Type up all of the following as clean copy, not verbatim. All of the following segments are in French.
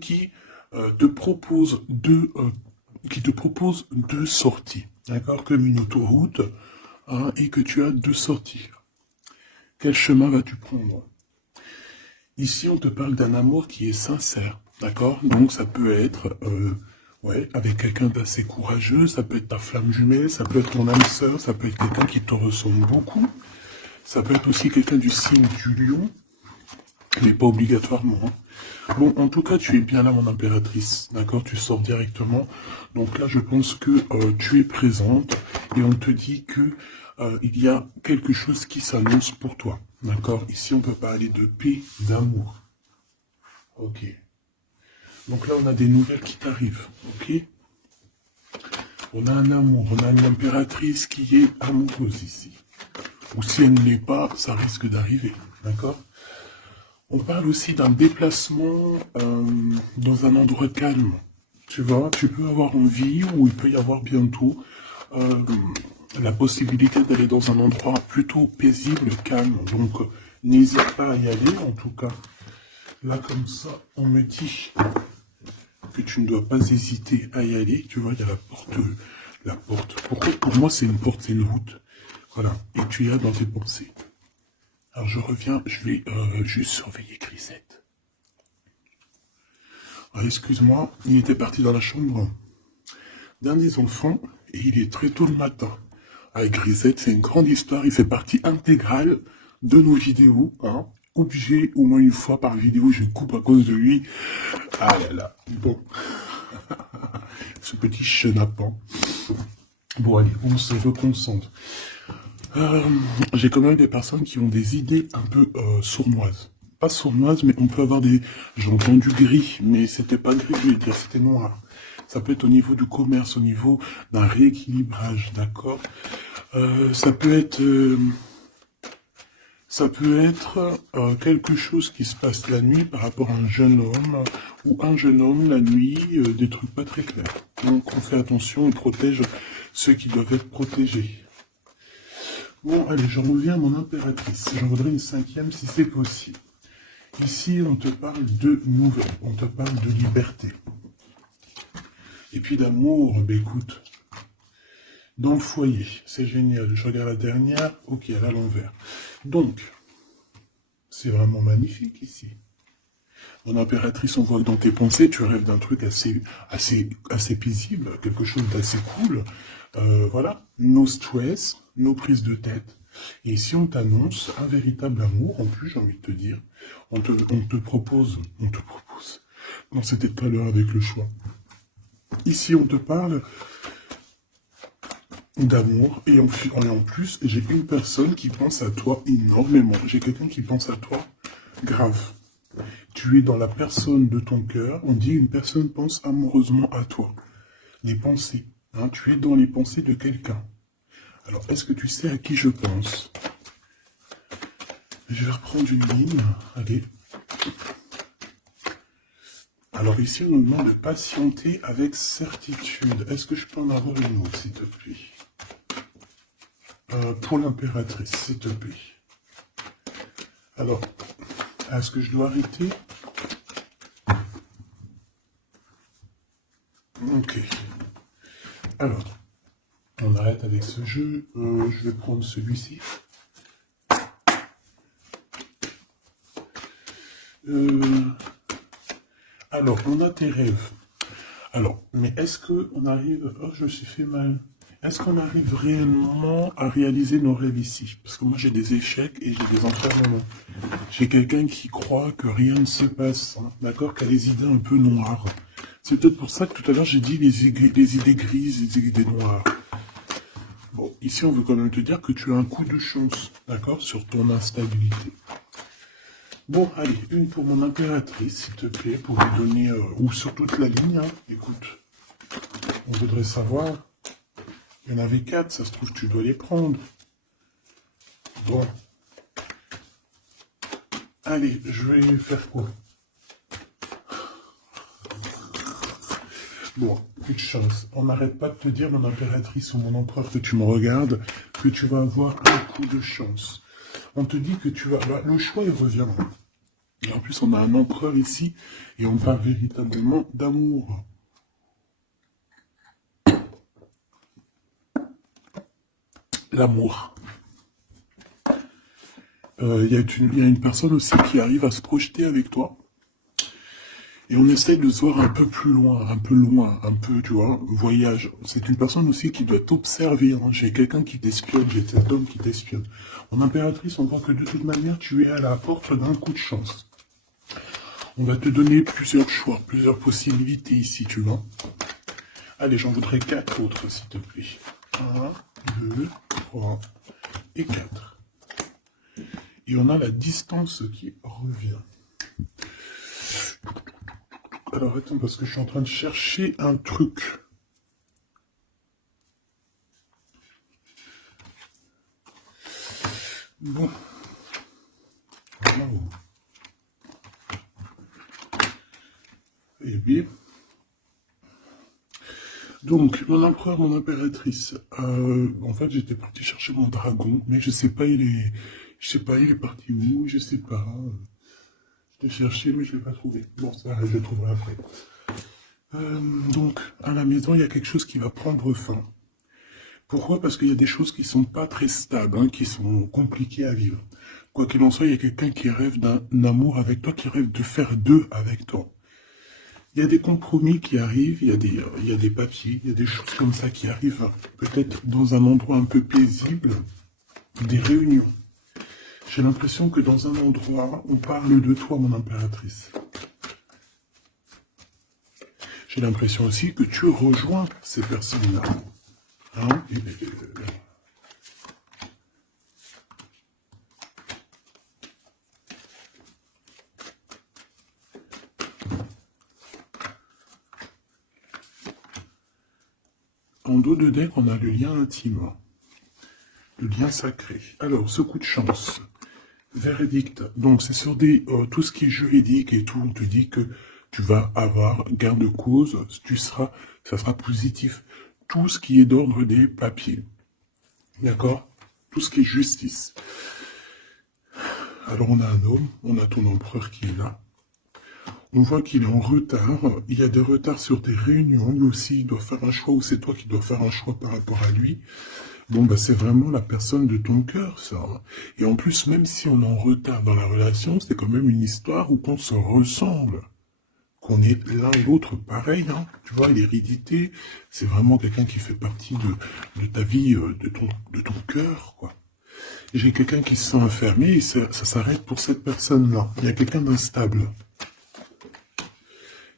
qui te propose deux sorties, d'accord, comme une autoroute, hein, et que tu as deux sorties. Quel chemin vas-tu prendre? Ici, on te parle d'un amour qui est sincère, d'accord? Donc, ça peut être, ouais, avec quelqu'un d'assez courageux, ça peut être ta flamme jumelle, ça peut être ton âme sœur, ça peut être quelqu'un qui te ressemble beaucoup, ça peut être aussi quelqu'un du signe du lion, mais pas obligatoirement, hein. Bon, en tout cas, tu es bien là, mon impératrice, d'accord? Tu sors directement. Donc là, je pense que tu es présente et on te dit que il y a quelque chose qui s'annonce pour toi, d'accord? Ici, on peut parler de paix, d'amour. Ok. Donc là, on a des nouvelles qui t'arrivent, ok? On a un amour, on a une impératrice qui est amoureuse ici. Ou si elle ne l'est pas, ça risque d'arriver, d'accord? On parle aussi d'un déplacement dans un endroit calme. Tu vois, tu peux avoir envie, ou il peut y avoir bientôt euh, la possibilité d'aller dans un endroit plutôt paisible, calme. Donc, n'hésite pas à y aller, en tout cas. Là, comme ça, on me dit que tu ne dois pas hésiter à y aller. Tu vois, il y a la porte. La porte. Pourquoi? Pour moi, c'est une porte, c'est une route. Voilà. Et tu y as dans tes pensées. Alors, je reviens, je vais juste surveiller Grisette. Ah, excuse-moi, il était parti dans la chambre d'un des enfants et il est très tôt le matin. Avec Grisette, c'est une grande histoire, il fait partie intégrale de nos vidéos, hein. Obligé au moins une fois par vidéo, je coupe à cause de lui. Ah là là, bon. Ce petit chenapan. Bon allez, on se reconcentre. J'ai quand même des personnes qui ont des idées un peu sournoises. Pas sournoises, mais on peut avoir des... J'ai entendu gris, mais c'était pas gris, je vais dire, c'était noir. Ça peut être au niveau du commerce, au niveau d'un rééquilibrage, d'accord? Ça peut être... quelque chose qui se passe la nuit par rapport à un jeune homme, ou un jeune homme la nuit, des trucs pas très clairs. Donc on fait attention, on protège ceux qui doivent être protégés. Bon, allez, j'en reviens à mon impératrice. J'en voudrais une cinquième si c'est possible. Ici, on te parle de nouvelles, on te parle de liberté. Et puis d'amour, ben écoute, dans le foyer, c'est génial. Je regarde la dernière, ok, elle est à l'envers. Donc, c'est vraiment magnifique ici. Mon impératrice, on voit que dans tes pensées, tu rêves d'un truc assez paisible, quelque chose d'assez cool. Voilà, no stress, no prise de tête. Et si on t'annonce un véritable amour, en plus, j'ai envie de te dire, on te propose. Non, c'était tout à l'heure avec le choix. Ici, on te parle d'amour, et en plus, j'ai une personne qui pense à toi énormément. J'ai quelqu'un qui pense à toi grave. Tu es dans la personne de ton cœur. On dit une personne pense amoureusement à toi. Les pensées. Hein, tu es dans les pensées de quelqu'un. Alors, est-ce que tu sais à qui je pense? Je vais reprendre une ligne. Allez. Alors ici, on nous demande de patienter avec certitude. Est-ce que je peux en avoir une autre, s'il te plaît? Pour l'impératrice, s'il te plaît. Alors, est-ce que je dois arrêter? Ok. Alors, on arrête avec ce jeu. Je vais prendre celui-ci. Alors, on a tes rêves. Alors, mais est-ce qu'on arrive... Oh, je me suis fait mal. Est-ce qu'on arrive réellement à réaliser nos rêves ici? Parce que moi, j'ai des échecs et j'ai des enfermements. J'ai quelqu'un qui croit que rien ne se passe, hein, d'accord? Qui a les idées un peu noires. C'est peut-être pour ça que tout à l'heure, j'ai dit les idées grises, les idées noires. Bon, ici, on veut quand même te dire que tu as un coup de chance, d'accord? Sur ton instabilité. Bon, allez, une pour mon impératrice, s'il te plaît, pour lui donner... ou sur toute la ligne, hein. Écoute, on voudrait savoir... Il y en avait 4, ça se trouve, tu dois les prendre. Bon. Allez, je vais faire quoi? Bon, plus de chance. On n'arrête pas de te dire, mon impératrice ou mon empereur, que tu me regardes, que tu vas avoir un coup de chance. On te dit que tu vas... Bah, le choix, il reviendra. Et en plus, on a un empereur ici, et on parle véritablement d'amour. L'amour. Il y a une personne aussi qui arrive à se projeter avec toi. Et on essaye de se voir un peu plus loin, un peu, tu vois, voyage. C'est une personne aussi qui doit t'observer. Hein. J'ai quelqu'un qui t'espionne, j'ai cet homme qui t'espionne. En impératrice, on voit que de toute manière, tu es à la porte d'un coup de chance. On va te donner plusieurs choix, plusieurs possibilités ici, tu vois. Allez, j'en voudrais 4 autres, s'il te plaît. 1, 2, 3 et 4. Et on a la distance qui revient. Alors attends, parce que je suis en train de chercher un truc. Bon. Wow. Eh bien. Donc, mon empereur, mon impératrice. En fait, j'étais parti chercher mon dragon, mais je sais pas, il est parti où, je sais pas. Je l'ai cherché, mais je l'ai pas trouvé. Bon, ça, je le trouverai après. Donc, à la maison, il y a quelque chose qui va prendre fin. Pourquoi? Parce qu'il y a des choses qui sont pas très stables, hein, qui sont compliquées à vivre. Quoi qu'il en soit, il y a quelqu'un qui rêve d'un amour avec toi, qui rêve de faire deux avec toi. Il y a des compromis qui arrivent, il y a des papiers, il y a des choses comme ça qui arrivent, peut-être dans un endroit un peu paisible, des réunions. J'ai l'impression que dans un endroit, on parle de toi, mon impératrice. J'ai l'impression aussi que tu rejoins ces personnes-là. Hein? En dos de deck, on a le lien intime, le lien sacré. Alors, ce coup de chance, verdict. Donc, c'est sur tout ce qui est juridique et tout. On te dit que tu vas avoir gain de cause, ça sera positif. Tout ce qui est d'ordre des papiers. D'accord? Tout ce qui est justice. Alors, on a un homme, on a ton empereur qui est là. On voit qu'il est en retard. Il y a des retards sur tes réunions. Lui aussi, il doit faire un choix ou c'est toi qui dois faire un choix par rapport à lui. Bon, bah, c'est vraiment la personne de ton cœur, ça. Et en plus, même si on est en retard dans la relation, c'est quand même une histoire où on se ressemble. Qu'on est l'un et l'autre pareil, hein. Tu vois, l'hérédité, c'est vraiment quelqu'un qui fait partie de ta vie, de ton cœur, quoi. J'ai quelqu'un qui se sent enfermé et ça s'arrête pour cette personne-là. Il y a quelqu'un d'instable.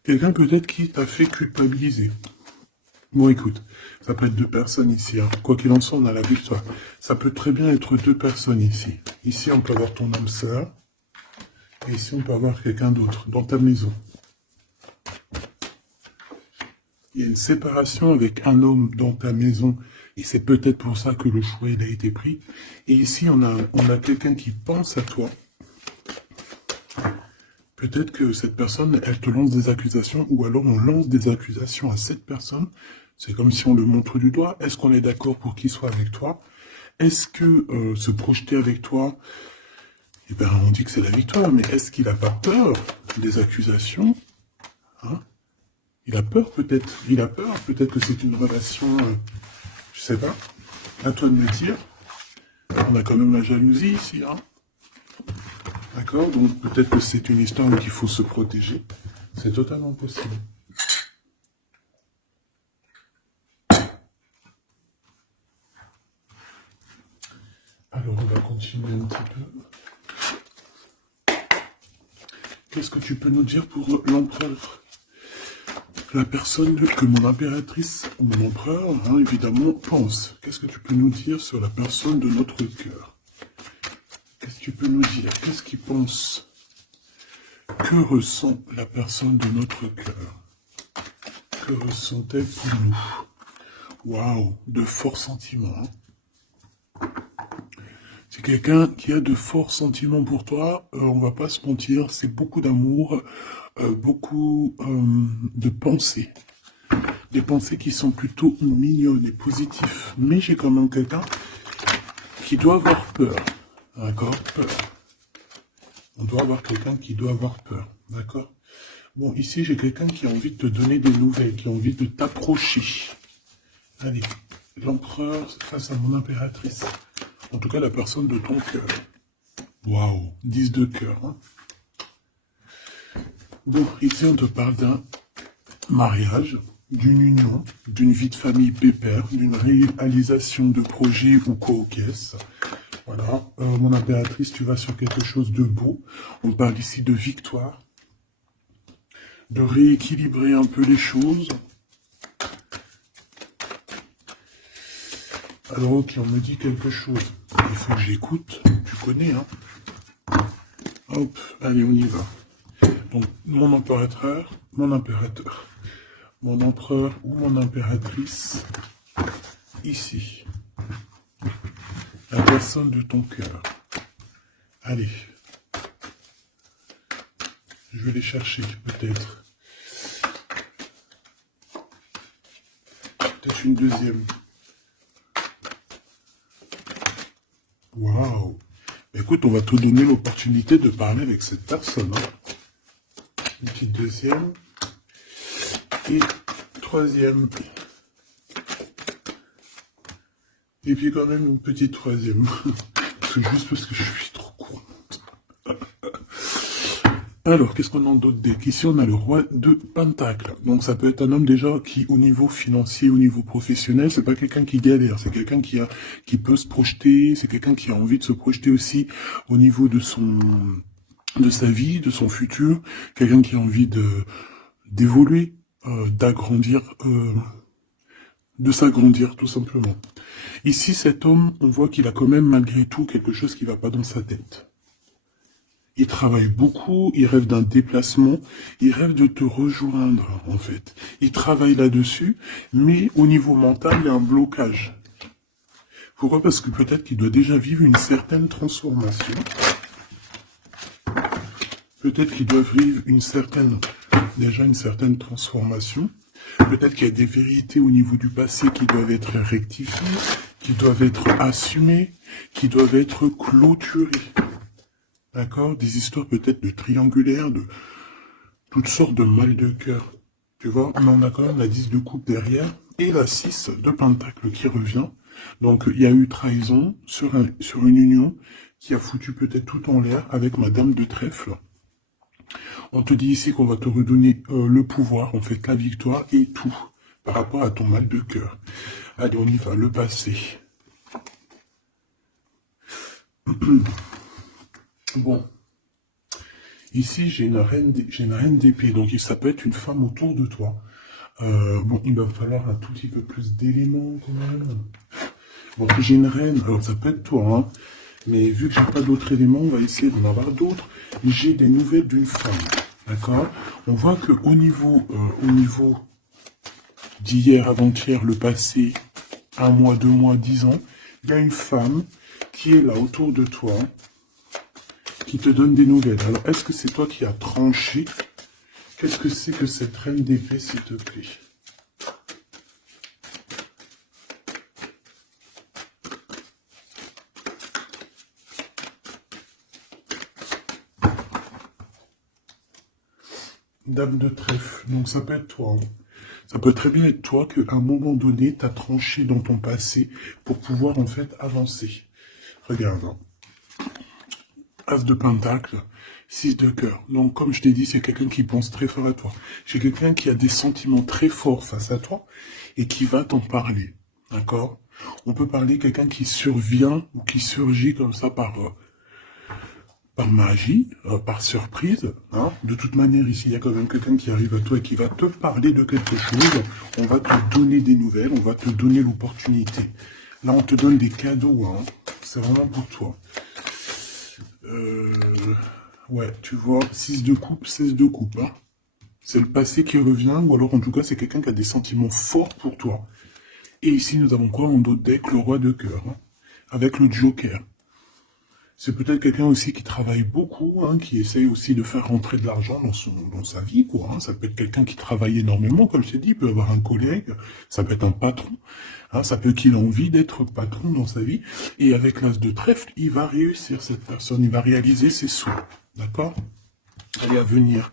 Quelqu'un peut-être qui t'a fait culpabiliser. Bon, écoute, ça peut être 2 personnes ici. Hein. Quoi qu'il en soit, on a la victoire. Ça peut très bien être 2 personnes ici. Ici, on peut avoir ton âme sœur. Et ici, on peut avoir quelqu'un d'autre dans ta maison. Il y a une séparation avec un homme dans ta maison. Et c'est peut-être pour ça que le choix il a été pris. Et ici, on a quelqu'un qui pense à toi. Peut-être que cette personne, elle te lance des accusations, ou alors on lance des accusations à cette personne. C'est comme si on le montre du doigt. Est-ce qu'on est d'accord pour qu'il soit avec toi? Est-ce que se projeter avec toi, eh ben, on dit que c'est la victoire, mais est-ce qu'il n'a pas peur des accusations? Hein? Il a peur peut-être. Il a peur peut-être que c'est une relation, je sais pas. À toi de me dire. On a quand même la jalousie ici, hein. D'accord? Donc peut-être que c'est une histoire où il faut se protéger. C'est totalement possible. Alors on va continuer un petit peu. Qu'est-ce que tu peux nous dire pour l'empereur? La personne que mon impératrice, ou mon empereur, hein, évidemment, pense. Qu'est-ce que tu peux nous dire sur la personne de notre cœur? Qu'est-ce que tu peux nous dire? Qu'est-ce qu'il pense? Que ressent la personne de notre cœur? Que ressent-elle pour nous? Waouh, de forts sentiments. Hein. C'est quelqu'un qui a de forts sentiments pour toi. On va pas se mentir, c'est beaucoup d'amour, beaucoup de pensées. Des pensées qui sont plutôt mignonnes et positives. Mais j'ai quand même quelqu'un qui doit avoir peur. D'accord? Peur. On doit avoir quelqu'un qui doit avoir peur, d'accord? Bon, ici, j'ai quelqu'un qui a envie de te donner des nouvelles, qui a envie de t'approcher. Allez, l'empereur face à mon impératrice. En tout cas, la personne de ton cœur. Waouh, 10 de cœur. Hein. Bon, ici, on te parle d'un mariage, d'une union, d'une vie de famille pépère, d'une réalisation de projets ou co-caisse. Voilà, mon impératrice, tu vas sur quelque chose de beau. On parle ici de victoire, de rééquilibrer un peu les choses. Alors, ok, on me dit quelque chose. Il faut que j'écoute. Tu connais, hein. Hop, allez, on y va. Donc, mon impérateur, mon empereur ou mon impératrice, ici. La personne de ton cœur. Allez. Je vais les chercher, peut-être. Peut-être une deuxième. Waouh. Écoute, on va te donner l'opportunité de parler avec cette personne. Hein. Une petite deuxième. Et troisième. Et puis quand même une petite troisième. C'est juste parce que je suis trop con. Alors, qu'est-ce qu'on a d'autre deck? Ici, on a le roi de Pentacle. Donc, ça peut être un homme déjà qui, au niveau financier, au niveau professionnel, c'est pas quelqu'un qui galère. C'est quelqu'un qui peut se projeter. C'est quelqu'un qui a envie de se projeter aussi au niveau de sa vie, de son futur. Quelqu'un qui a envie d'évoluer, d'agrandir, de s'agrandir, tout simplement. Ici, cet homme, on voit qu'il a quand même, malgré tout, quelque chose qui va pas dans sa tête. Il travaille beaucoup, il rêve d'un déplacement, il rêve de te rejoindre, en fait. Il travaille là-dessus, mais au niveau mental, il y a un blocage. Pourquoi? Parce que peut-être qu'il doit déjà vivre une certaine transformation. Peut-être qu'il doit vivre déjà une certaine transformation. Peut-être qu'il y a des vérités au niveau du passé qui doivent être rectifiées, qui doivent être assumées, qui doivent être clôturées. D'accord? Des histoires peut-être de triangulaires, de toutes sortes de mal de cœur. Tu vois? Mais on a quand même la 10 de coupe derrière et la 6 de pentacle qui revient. Donc, il y a eu trahison sur une union qui a foutu peut-être tout en l'air avec Madame de Trèfle. On te dit ici qu'on va te redonner le pouvoir, en fait, la victoire et tout par rapport à ton mal de cœur. Allez, on y va, le passé. Bon. Ici, j'ai une reine d'épée, donc ça peut être une femme autour de toi. Bon, il va falloir un tout petit peu plus d'éléments quand même. Bon, j'ai une reine, alors ça peut être toi, hein. Mais vu que j'ai pas d'autres éléments, on va essayer d'en avoir d'autres. J'ai des nouvelles d'une femme, d'accord? On voit que au niveau d'hier, avant-hier, le passé, 1 mois, 2 mois, 10 ans, il y a une femme qui est là autour de toi, qui te donne des nouvelles. Alors, est-ce que c'est toi qui as tranché? Qu'est-ce que c'est que cette reine d'épée, s'il te plaît? Dame de trèfle. Donc, ça peut être toi. Hein. Ça peut très bien être toi qu'à un moment donné, tu as tranché dans ton passé pour pouvoir, en fait, avancer. Regarde. Hein. As de pentacle, 6 de cœur. Donc, comme je t'ai dit, c'est quelqu'un qui pense très fort à toi. C'est quelqu'un qui a des sentiments très forts face à toi et qui va t'en parler. D'accord? On peut parler de quelqu'un qui survient ou qui surgit comme ça par magie, par surprise. Hein. De toute manière, ici, il y a quand même quelqu'un qui arrive à toi et qui va te parler de quelque chose. On va te donner des nouvelles, on va te donner l'opportunité. Là, on te donne des cadeaux. Hein. C'est vraiment pour toi. Ouais, tu vois, 6 de coupe, 16 de coupe. Hein. C'est le passé qui revient, ou alors en tout cas, c'est quelqu'un qui a des sentiments forts pour toi. Et ici, nous avons quoi en d'autres deck? Le roi de cœur, hein, avec le joker. C'est peut-être quelqu'un aussi qui travaille beaucoup, hein, qui essaye aussi de faire rentrer de l'argent dans sa vie, quoi. Hein. Ça peut être quelqu'un qui travaille énormément, comme je t'ai dit, il peut avoir un collègue, ça peut être un patron. Hein, ça peut qu'il ait envie d'être patron dans sa vie. Et avec l'as de trèfle, il va réussir, cette personne, il va réaliser ses souhaits. d'accord? Elle est à venir.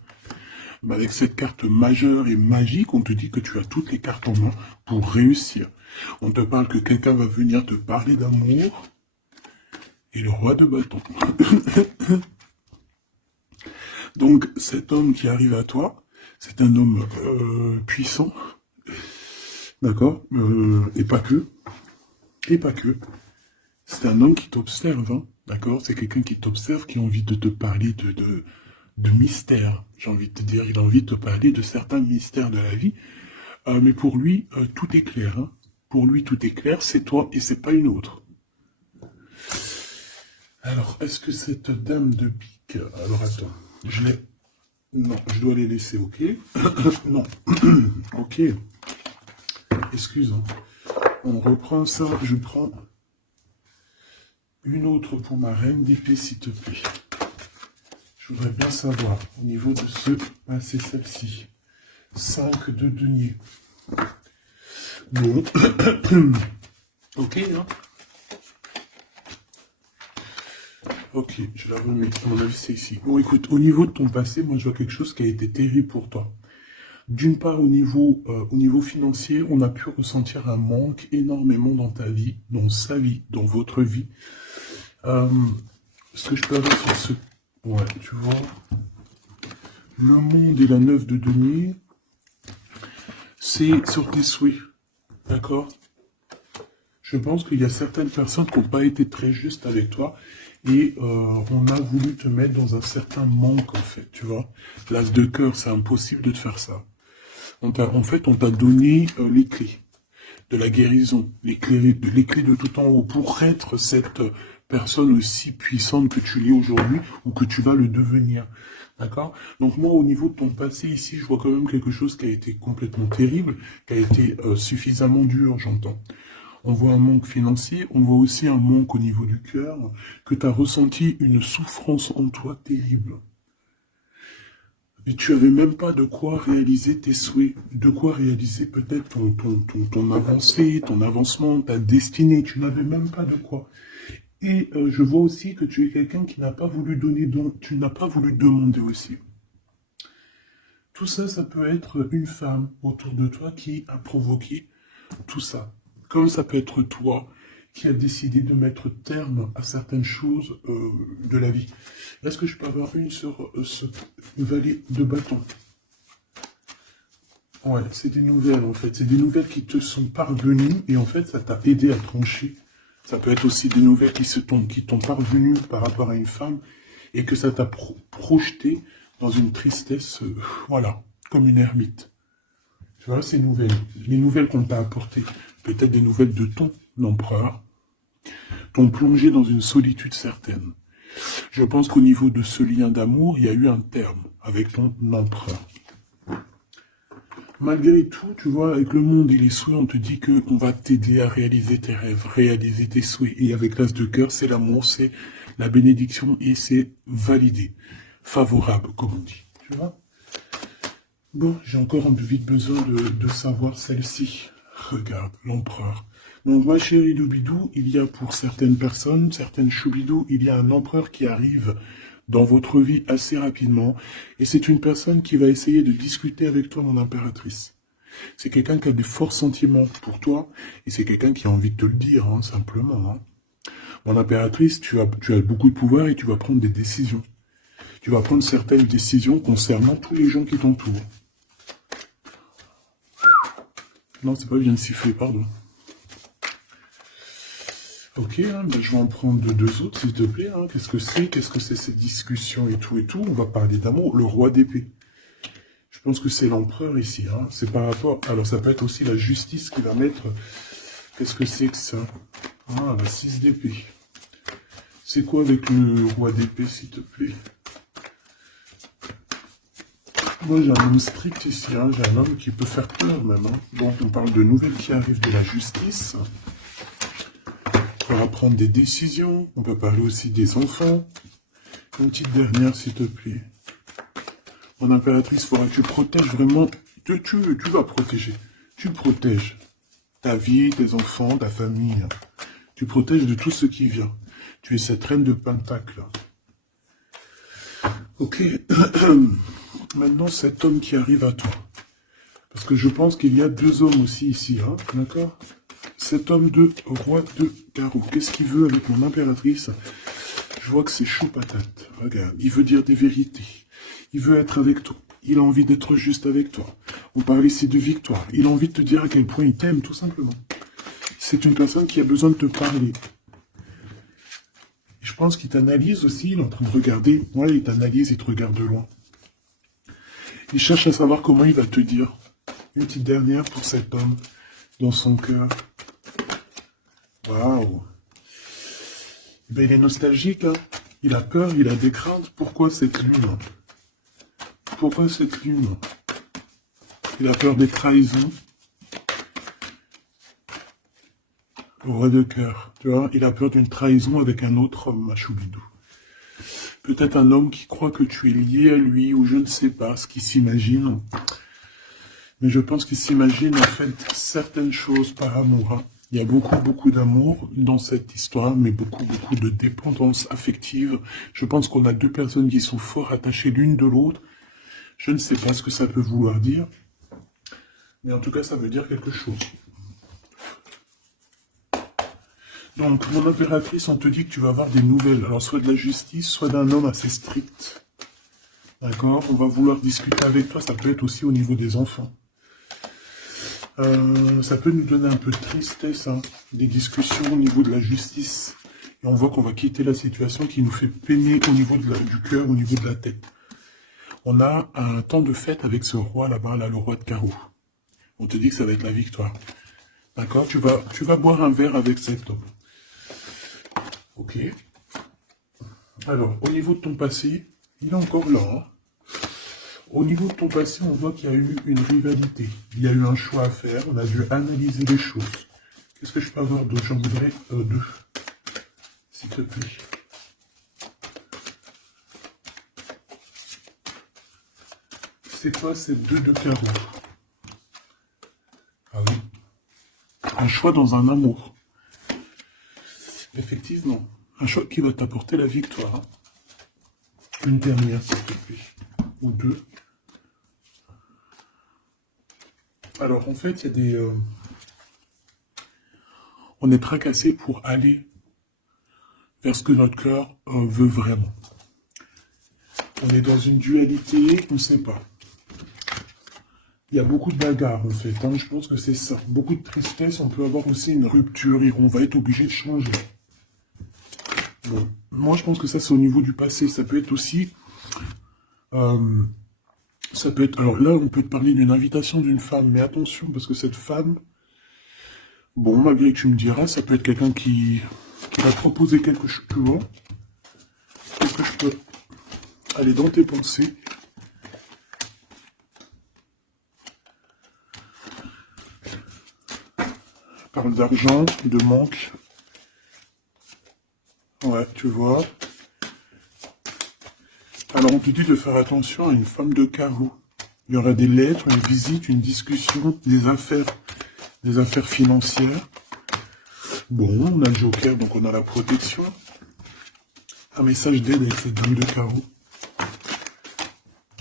Mais avec cette carte majeure et magique, on te dit que tu as toutes les cartes en main pour réussir. On te parle que quelqu'un va venir te parler d'amour. Et le roi de bâton. Donc, cet homme qui arrive à toi, c'est un homme puissant, d'accord, et pas que. C'est un homme qui t'observe, hein, d'accord. C'est quelqu'un qui t'observe, qui a envie de te parler de mystères. J'ai envie de te dire, il a envie de te parler de certains mystères de la vie. Mais pour lui, tout est clair. Hein. Pour lui, tout est clair. C'est toi et c'est pas une autre. Alors, est-ce que cette dame de pique... Alors, attends. Je l'ai... Non, je dois les laisser, ok? Non. Ok. Excuse. Hein. On reprend ça. Je prends une autre pour ma reine d'épée, s'il te plaît. Je voudrais bien savoir, au niveau de ce... Ah, c'est celle-ci. 5 de denier. Bon. Ok, hein? Ok, je la remets. À mon avis, c'est ici. Bon, écoute, au niveau de ton passé, moi, je vois quelque chose qui a été terrible pour toi. D'une part, au niveau financier, on a pu ressentir un manque énormément dans ta vie, dans sa vie, dans votre vie. Ce que je peux avoir sur ce... Ouais, tu vois. Le monde et la 9 de denier, c'est sur tes souhaits. D'accord? Je pense qu'il y a certaines personnes qui n'ont pas été très justes avec toi. Et on a voulu te mettre dans un certain manque, en fait, tu vois. L'as de cœur, c'est impossible de te faire ça. En fait, on t'a donné les clés de la guérison, les clés de tout en haut, pour être cette personne aussi puissante que tu l'es aujourd'hui, ou que tu vas le devenir. D'accord? Donc moi, au niveau de ton passé, ici, je vois quand même quelque chose qui a été complètement terrible, qui a été suffisamment dur, j'entends. On voit un manque financier, on voit aussi un manque au niveau du cœur, que tu as ressenti une souffrance en toi terrible. Et tu n'avais même pas de quoi réaliser tes souhaits, de quoi réaliser peut-être ton avancée, ton avancement, ta destinée, tu n'avais même pas de quoi. Et je vois aussi que tu es quelqu'un qui n'a pas voulu donner, donc tu n'as pas voulu demander aussi. Tout ça, ça peut être une femme autour de toi qui a provoqué tout ça. Comme ça peut être toi qui a décidé de mettre terme à certaines choses de la vie. Est-ce que je peux avoir une sur ce valet de bâton? Ouais, c'est des nouvelles en fait. C'est des nouvelles qui te sont parvenues et en fait ça t'a aidé à trancher. Ça peut être aussi des nouvelles qui t'ont parvenues par rapport à une femme et que ça t'a projeté dans une tristesse, voilà, comme une ermite. Tu vois, ces nouvelles, les nouvelles qu'on t'a apportées, peut-être des nouvelles de ton empereur, t'ont plongé dans une solitude certaine. Je pense qu'au niveau de ce lien d'amour, il y a eu un terme avec ton empereur. Malgré tout, tu vois, avec le monde et les souhaits, on te dit qu'on va t'aider à réaliser tes rêves, réaliser tes souhaits. Et avec l'as de cœur, c'est l'amour, c'est la bénédiction et c'est validé, favorable, comme on dit. Tu vois? Bon, j'ai encore vite besoin de savoir celle-ci. Regarde, l'empereur. Donc, ma chérie Doubidou, il y a pour certaines personnes, certaines choubidou, il y a un empereur qui arrive dans votre vie assez rapidement. Et c'est une personne qui va essayer de discuter avec toi, mon impératrice. C'est quelqu'un qui a des forts sentiments pour toi. Et c'est quelqu'un qui a envie de te le dire, hein, simplement. Hein. Mon impératrice, tu as beaucoup de pouvoir et tu vas prendre des décisions. Tu vas prendre certaines décisions concernant tous les gens qui t'entourent. Non, c'est pas bien sifflé, pardon. Ok, hein, ben je vais en prendre deux autres, s'il te plaît. Hein. Qu'est-ce que c'est cette discussion et tout? On va parler d'amour. Le roi d'épée. Je pense que c'est l'empereur ici. Hein. C'est par rapport... Alors, ça peut être aussi la justice qui va mettre... Qu'est-ce que c'est que ça? Ah, la 6 d'épée. C'est quoi avec le roi d'épée, s'il te plaît? Moi, j'ai un homme strict ici. Hein. J'ai un homme qui peut faire peur, même. Hein. Donc, on parle de nouvelles qui arrivent de la justice. On va prendre des décisions. On peut parler aussi des enfants. Une petite dernière, s'il te plaît. Mon impératrice, il faudra que tu protèges vraiment. Tu vas protéger. Tu protèges ta vie, tes enfants, ta famille. Tu protèges de tout ce qui vient. Tu es cette reine de Pentacle. Ok. Maintenant, cet homme qui arrive à toi. Parce que je pense qu'il y a deux hommes aussi ici, hein, d'accord? Cet homme de roi de carreau. Qu'est-ce qu'il veut avec mon impératrice? Je vois que c'est chaud patate. Regarde, il veut dire des vérités. Il veut être avec toi. Il a envie d'être juste avec toi. On parle ici de victoire. Il a envie de te dire à quel point il t'aime, tout simplement. C'est une personne qui a besoin de te parler. Je pense qu'il t'analyse aussi. Il est en train de regarder. Ouais, il t'analyse, il te regarde de loin. Il cherche à savoir comment il va te dire. Une petite dernière pour cet homme dans son cœur. Waouh. Ben, il est nostalgique, hein. Il a peur, il a des craintes. Pourquoi cette lune? Pourquoi cette lune? Il a peur des trahisons. Le roi de cœur, tu vois, il a peur d'une trahison avec un autre homme, Machoubidou. Peut-être un homme qui croit que tu es lié à lui, ou je ne sais pas, ce qu'il s'imagine. Mais je pense qu'il s'imagine en fait certaines choses par amour, hein. Il y a beaucoup d'amour dans cette histoire, mais beaucoup de dépendance affective. Je pense qu'on a deux personnes qui sont fort attachées l'une de l'autre. Je ne sais pas ce que ça peut vouloir dire, mais en tout cas, ça veut dire quelque chose. Donc, mon impératrice, on te dit que tu vas avoir des nouvelles. Alors, soit de la justice, soit d'un homme assez strict. D'accord? On va vouloir discuter avec toi. Ça peut être aussi au niveau des enfants. Ça peut nous donner un peu de tristesse, hein, des discussions au niveau de la justice. Et on voit qu'on va quitter la situation qui nous fait peiner au niveau du cœur, au niveau de la tête. On a un temps de fête avec ce roi là-bas, là, le roi de carreau. On te dit que ça va être la victoire. D'accord? Tu vas boire un verre avec cet homme. Ok. Alors, au niveau de ton passé, il est encore là, hein. Au niveau de ton passé, on voit qu'il y a eu une rivalité. Il y a eu un choix à faire. On a dû analyser les choses. Qu'est-ce que je peux avoir d'autre? J'en voudrais deux. S'il te plaît. C'est quoi ces deux de carreau? Ah oui. Un choix dans un amour. Effectivement. Un choix qui va t'apporter la victoire. Une dernière, s'il te plaît. Ou deux. Alors, en fait, il y a des... on est tracassé pour aller vers ce que notre cœur veut vraiment. On est dans une dualité, on ne sait pas. Il y a beaucoup de bagarres, en fait, hein. Je pense que c'est ça. Beaucoup de tristesse, on peut avoir aussi une rupture et on va être obligé de changer. Bon. Moi, je pense que ça, c'est au niveau du passé. Ça peut être aussi... ça peut être... Alors là, on peut te parler d'une invitation d'une femme, mais attention, parce que cette femme... Bon, malgré que tu me diras, ça peut être quelqu'un qui va te proposer quelque chose, tu vois. Qu'est-ce que je peux aller dans tes pensées? Parle d'argent, de manque. Ouais, tu vois. Alors, on te dit de faire attention à une femme de carreau. Il y aura des lettres, une visite, une discussion, des affaires financières. Bon, on a le joker, donc on a la protection. Un message d'aide avec cette dame de carreau.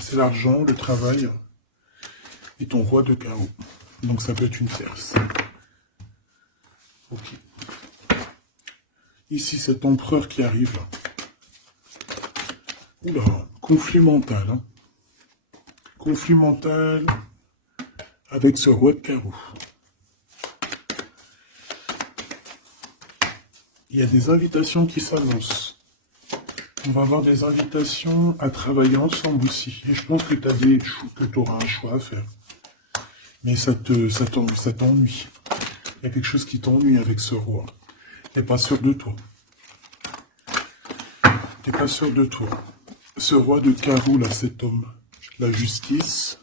C'est l'argent, le travail et ton roi de carreau. Donc ça peut être une tierce. Ok. Ici, cet empereur qui arrive là. Oula, conflit mental. Hein. Conflit mental avec ce roi de carreau. Il y a des invitations qui s'annoncent. On va avoir des invitations à travailler ensemble aussi. Et je pense que tu auras un choix à faire. Mais ça t'ennuie. Il y a quelque chose qui t'ennuie avec ce roi. Tu n'es pas sûr de toi. Tu n'es pas sûr de toi. Ce roi de carreau, là, cet homme. La justice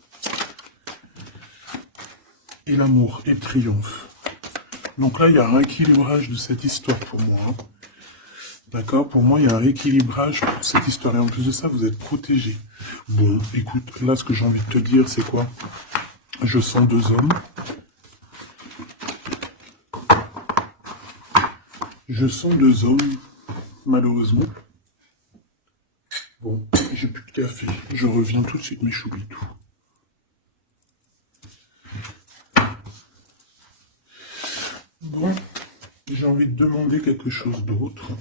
et l'amour et le triomphe. Donc là, il y a un rééquilibrage de cette histoire pour moi. Hein. D'accord? Pour moi, il y a un rééquilibrage pour cette histoire. Et en plus de ça, vous êtes protégés. Bon, écoute, là, ce que j'ai envie de te dire, c'est quoi? Je sens deux hommes. Je sens deux hommes, malheureusement. Bon, j'ai plus de café. Je reviens tout de suite, mes choubitous. Bon, j'ai envie de demander quelque chose d'autre.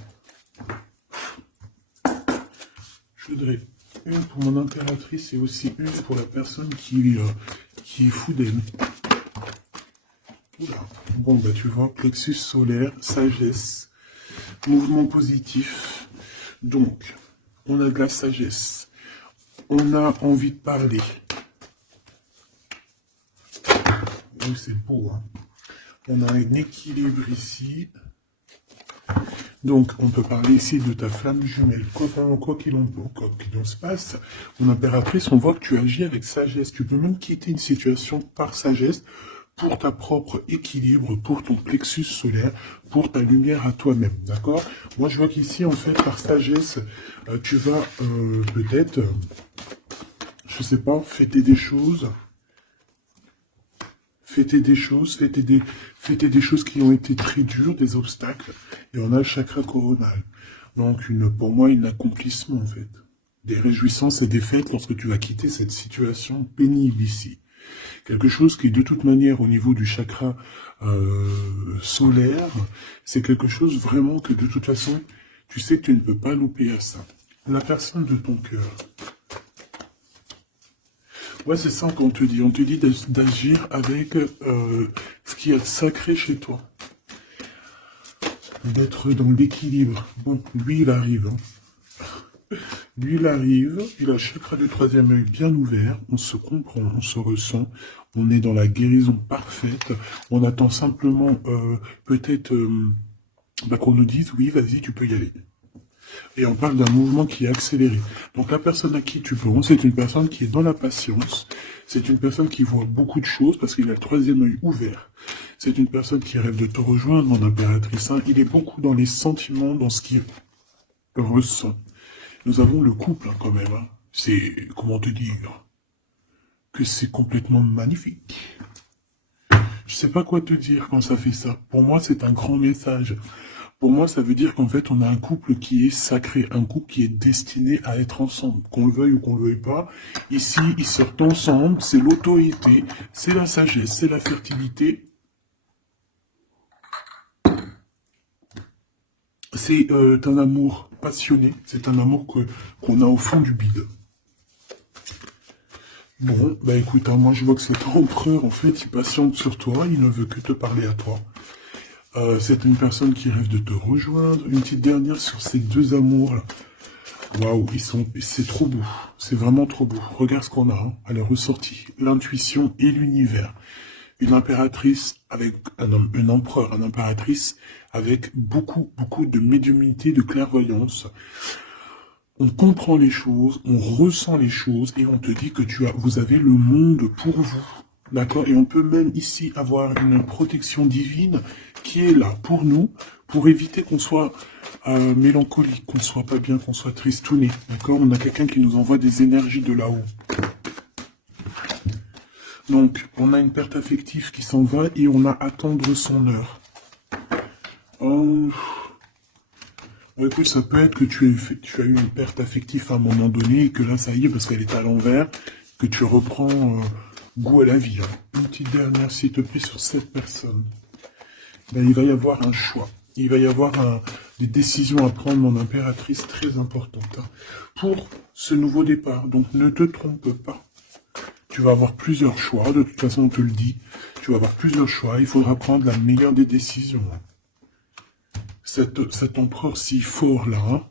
Je voudrais une pour mon impératrice et aussi une pour la personne qui est fou d'elle. Bon, bah tu vois, plexus solaire, sagesse, mouvement positif. Donc, on a de la sagesse. On a envie de parler. Oui, c'est beau, hein. On a un équilibre ici. Donc, on peut parler ici de ta flamme jumelle. Quoi qu'il en se passe, mon impératrice, on voit que tu agis avec sagesse. Tu peux même quitter une situation par sagesse pour ta propre équilibre, pour ton plexus solaire, pour ta lumière à toi-même, d'accord? Moi, je vois qu'ici, en fait, par sagesse, tu vas peut-être, je sais pas, fêter des choses qui ont été très dures, des obstacles, et on a le chakra coronal. Donc, pour moi, un accomplissement, en fait. Des réjouissances et des fêtes lorsque tu vas quitter cette situation pénible ici. Quelque chose qui, de toute manière, au niveau du chakra solaire, c'est quelque chose vraiment que, de toute façon, tu sais que tu ne peux pas louper à ça. La personne de ton cœur. Ouais, c'est ça qu'on te dit. On te dit d'agir avec ce qui est sacré chez toi. D'être dans l'équilibre. Bon, lui, il arrive. Hein. Lui, il arrive. Il a le chakra du troisième œil bien ouvert. On se comprend, on se ressent. On est dans la guérison parfaite. On attend simplement, peut-être, qu'on nous dise, oui, vas-y, tu peux y aller. Et on parle d'un mouvement qui est accéléré. Donc la personne à qui tu penses, c'est une personne qui est dans la patience. C'est une personne qui voit beaucoup de choses parce qu'il a le troisième œil ouvert. C'est une personne qui rêve de te rejoindre, mon impératrice. Hein. Il est beaucoup dans les sentiments, dans ce qu'il ressent. Nous avons le couple hein, quand même. Hein. C'est, comment te dire, que c'est complètement magnifique. Je sais pas quoi te dire quand ça fait ça. Pour moi, c'est un grand message. Pour moi, ça veut dire qu'en fait, on a un couple qui est sacré, un couple qui est destiné à être ensemble, qu'on le veuille ou qu'on le veuille pas. Ici, ils sortent ensemble, c'est l'autorité, c'est la sagesse, c'est la fertilité. C'est un amour passionné, c'est un amour qu'on a au fond du bide. Bon, bah écoute, hein, moi je vois que cet empereur, en fait, il patiente sur toi, il ne veut que te parler à toi. C'est une personne qui rêve de te rejoindre. Une petite dernière sur ces deux amours. Waouh, c'est trop beau. C'est vraiment trop beau. Regarde ce qu'on a. Hein. Elle est ressortie. L'intuition et l'univers. Une impératrice avec un empereur, une impératrice avec beaucoup de médiumnité, de clairvoyance. On comprend les choses, on ressent les choses et on te dit que vous avez le monde pour vous. D'accord? Et on peut même ici avoir une protection divine qui est là pour nous, pour éviter qu'on soit mélancolique, qu'on soit pas bien, qu'on soit tristouné. D'accord? On a quelqu'un qui nous envoie des énergies de là-haut. Donc, on a une perte affective qui s'en va et on a à attendre son heure. Écoute, ça peut être que tu as eu une perte affective à un moment donné et que là, ça y est, parce qu'elle est à l'envers, que tu reprends goût à la vie. Hein. Une petite dernière, s'il te plaît, sur cette personne. Ben, il va y avoir un choix. Il va y avoir des décisions à prendre, mon impératrice, très importantes. Hein, pour ce nouveau départ. Donc, ne te trompe pas. Tu vas avoir plusieurs choix. De toute façon, on te le dit. Tu vas avoir plusieurs choix. Il faudra prendre la meilleure des décisions. Hein. Cet empereur si fort là, hein.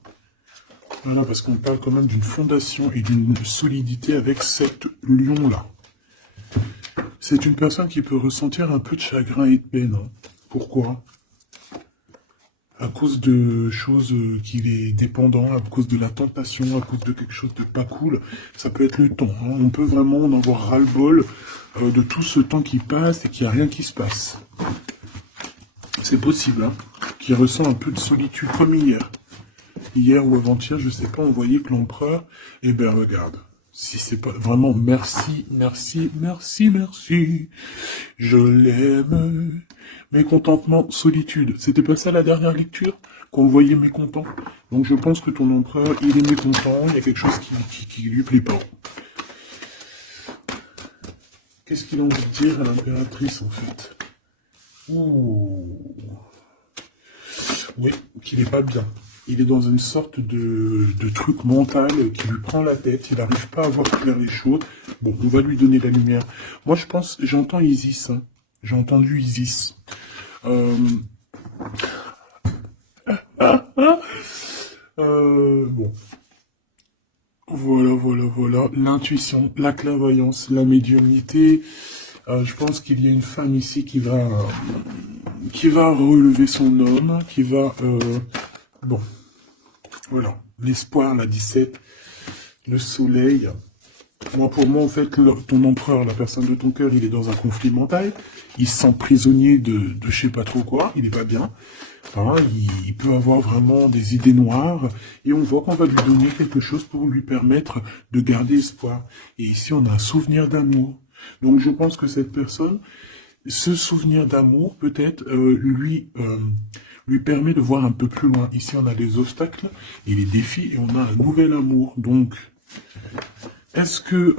Voilà, parce qu'on parle quand même d'une fondation et d'une solidité avec cet lion là. C'est une personne qui peut ressentir un peu de chagrin et de peine. Hein. Pourquoi? À cause de choses qu'il est dépendant, à cause de la tentation, à cause de quelque chose de pas cool. Ça peut être le temps. Hein. On peut vraiment en avoir ras-le-bol de tout ce temps qui passe et qu'il n'y a rien qui se passe. C'est possible, hein, qu'il ressent un peu de solitude, comme hier. Hier ou avant-hier, je sais pas, on voyait que l'empereur, eh ben regarde, Si c'est pas vraiment merci, merci, merci, merci. Je l'aime. Mécontentement, solitude. C'était pas ça la dernière lecture? Qu'on voyait mécontent. Donc je pense que ton empereur, il est mécontent, il y a quelque chose qui lui plaît pas. Qu'est-ce qu'il a envie de dire à l'impératrice, en fait? Ouh. Oui, qu'il est pas bien. Il est dans une sorte de truc mental qui lui prend la tête, il n'arrive pas à voir clair les choses. Bon, on va lui donner la lumière. Moi, je pense, j'entends Isis, hein. J'ai entendu Isis. Bon. Voilà. L'intuition, la clairvoyance, la médiumnité. Je pense qu'il y a une femme ici qui va relever son homme, qui va... bon, voilà. L'espoir, la 17, le soleil. Moi, pour moi, en fait, ton empereur, la personne de ton cœur, il est dans un conflit mental. Il se sent prisonnier de je sais pas trop quoi. Il est pas bien. Hein, il peut avoir vraiment des idées noires. Et on voit qu'on va lui donner quelque chose pour lui permettre de garder espoir. Et ici, on a un souvenir d'amour. Donc, je pense que cette personne, ce souvenir d'amour, peut-être, lui permet de voir un peu plus loin. Ici, on a des obstacles et les défis et on a un nouvel amour. Donc, est-ce que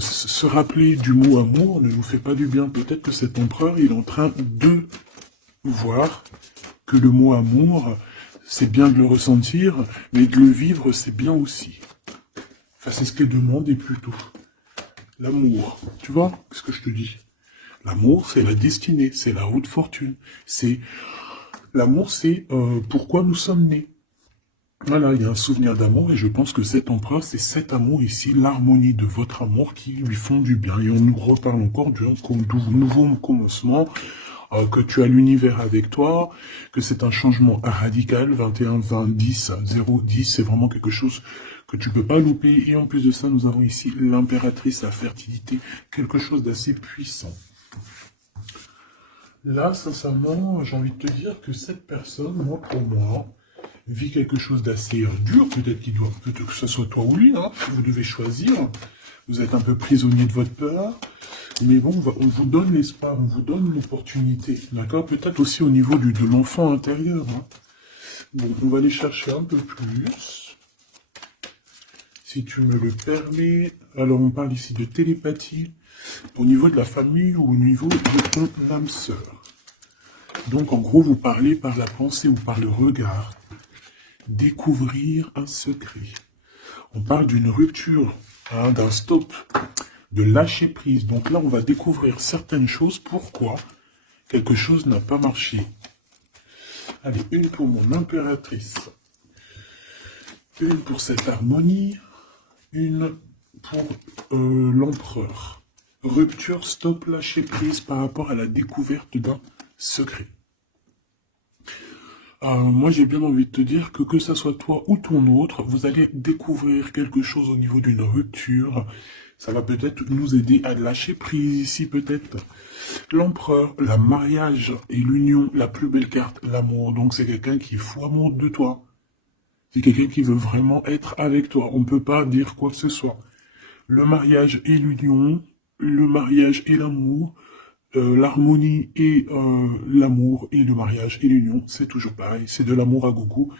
se rappeler du mot amour ne nous fait pas du bien? Peut-être que cet empereur, il est en train de voir que le mot amour, c'est bien de le ressentir, mais de le vivre, c'est bien aussi. Enfin, c'est ce qu'elle demande plutôt. L'amour. Tu vois ce que je te dis? L'amour, c'est la destinée, c'est la haute fortune. L'amour, c'est pourquoi nous sommes nés. Voilà, il y a un souvenir d'amour et je pense que cet empereur, c'est cet amour ici, l'harmonie de votre amour qui lui font du bien. Et on nous reparle encore du nouveau commencement, que tu as l'univers avec toi, que c'est un changement radical, 21, 20, 10, 0, 10, c'est vraiment quelque chose que tu peux pas louper. Et en plus de ça, nous avons ici l'impératrice, la fertilité, quelque chose d'assez puissant. Là, sincèrement, j'ai envie de te dire que cette personne, pour moi, vit quelque chose d'assez dur, peut-être que ce soit toi ou lui, hein, vous devez choisir, vous êtes un peu prisonnier de votre peur, mais bon, on vous donne l'espoir, on vous donne l'opportunité, d'accord? Peut-être aussi au niveau de l'enfant intérieur, hein. Bon, on va aller chercher un peu plus, si tu me le permets. Alors, on parle ici de télépathie, au niveau de la famille ou au niveau de ton âme sœur. Donc, en gros, vous parlez par la pensée ou par le regard. Découvrir un secret. On parle d'une rupture, hein, d'un stop, de lâcher prise. Donc là, on va découvrir certaines choses. Pourquoi quelque chose n'a pas marché? Allez, une pour mon impératrice. Une pour cette harmonie. Une pour l'empereur. Rupture, stop, lâcher prise par rapport à la découverte d'un secret. Moi, j'ai bien envie de te dire que ça soit toi ou ton autre, vous allez découvrir quelque chose au niveau d'une rupture. Ça va peut-être nous aider à lâcher prise ici, peut-être. L'empereur, le mariage et l'union, la plus belle carte, l'amour. Donc, c'est quelqu'un qui est fou amoureux de toi. C'est quelqu'un qui veut vraiment être avec toi. On ne peut pas dire quoi que ce soit. Le mariage et l'union, le mariage et l'amour, l'harmonie et l'amour et le mariage et l'union, c'est toujours pareil, c'est de l'amour à gogo.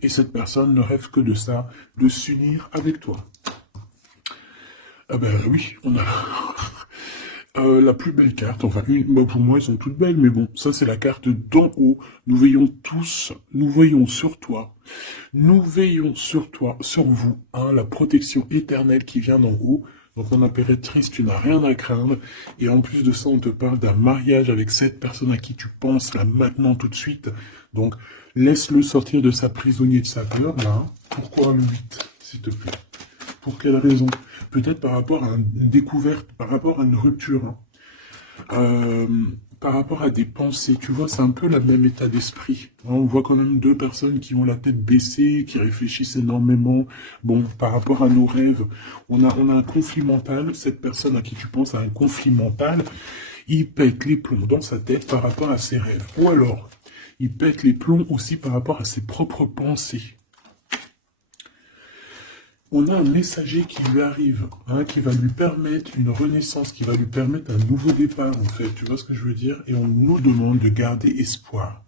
Et cette personne ne rêve que de ça, de s'unir avec toi. Ah ben oui, on a la plus belle carte, enfin pour moi elles sont toutes belles, mais bon, ça c'est la carte d'en haut. Nous veillons tous, nous veillons sur toi, sur vous, hein, la protection éternelle qui vient d'en haut. Donc mon impératrice, tu n'as rien à craindre. Et en plus de ça, on te parle d'un mariage avec cette personne à qui tu penses là maintenant tout de suite. Donc laisse-le sortir de sa prisonnier de sa peur là. Hein. Pourquoi le 8, s'il te plaît? Pour quelle raison? Peut-être par rapport à une découverte, par rapport à une rupture. Hein. Par rapport à des pensées, tu vois, c'est un peu le même état d'esprit. On voit quand même deux personnes qui ont la tête baissée, qui réfléchissent énormément. Bon, par rapport à nos rêves, on a un conflit mental. Cette personne à qui tu penses a un conflit mental. Il pète les plombs dans sa tête par rapport à ses rêves. Ou alors, il pète les plombs aussi par rapport à ses propres pensées. on a un messager qui lui arrive, hein, qui va lui permettre une renaissance, qui va lui permettre un nouveau départ, en fait. Tu vois ce que je veux dire? Et on nous demande de garder espoir.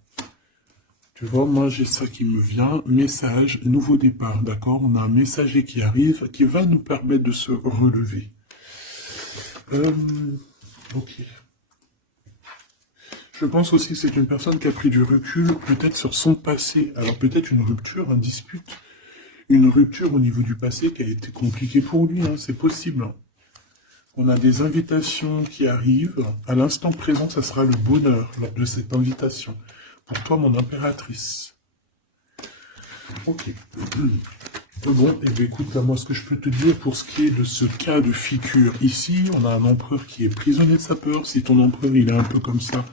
Tu vois, moi, j'ai ça qui me vient. Message, nouveau départ, d'accord? On a un messager qui arrive, qui va nous permettre de se relever. Ok. Je pense aussi que c'est une personne qui a pris du recul, peut-être sur son passé. Alors peut-être une rupture, une dispute, une rupture au niveau du passé qui a été compliquée pour lui, hein, c'est possible. On a des invitations qui arrivent. À l'instant présent, ça sera le bonheur lors de cette invitation. Pour toi, mon impératrice. Ok. Bon, et bien écoute, là, moi, ce que je peux te dire pour ce qui est de ce cas de figure, ici, on a un empereur qui est prisonnier de sa peur. Si ton empereur, il est un peu comme ça,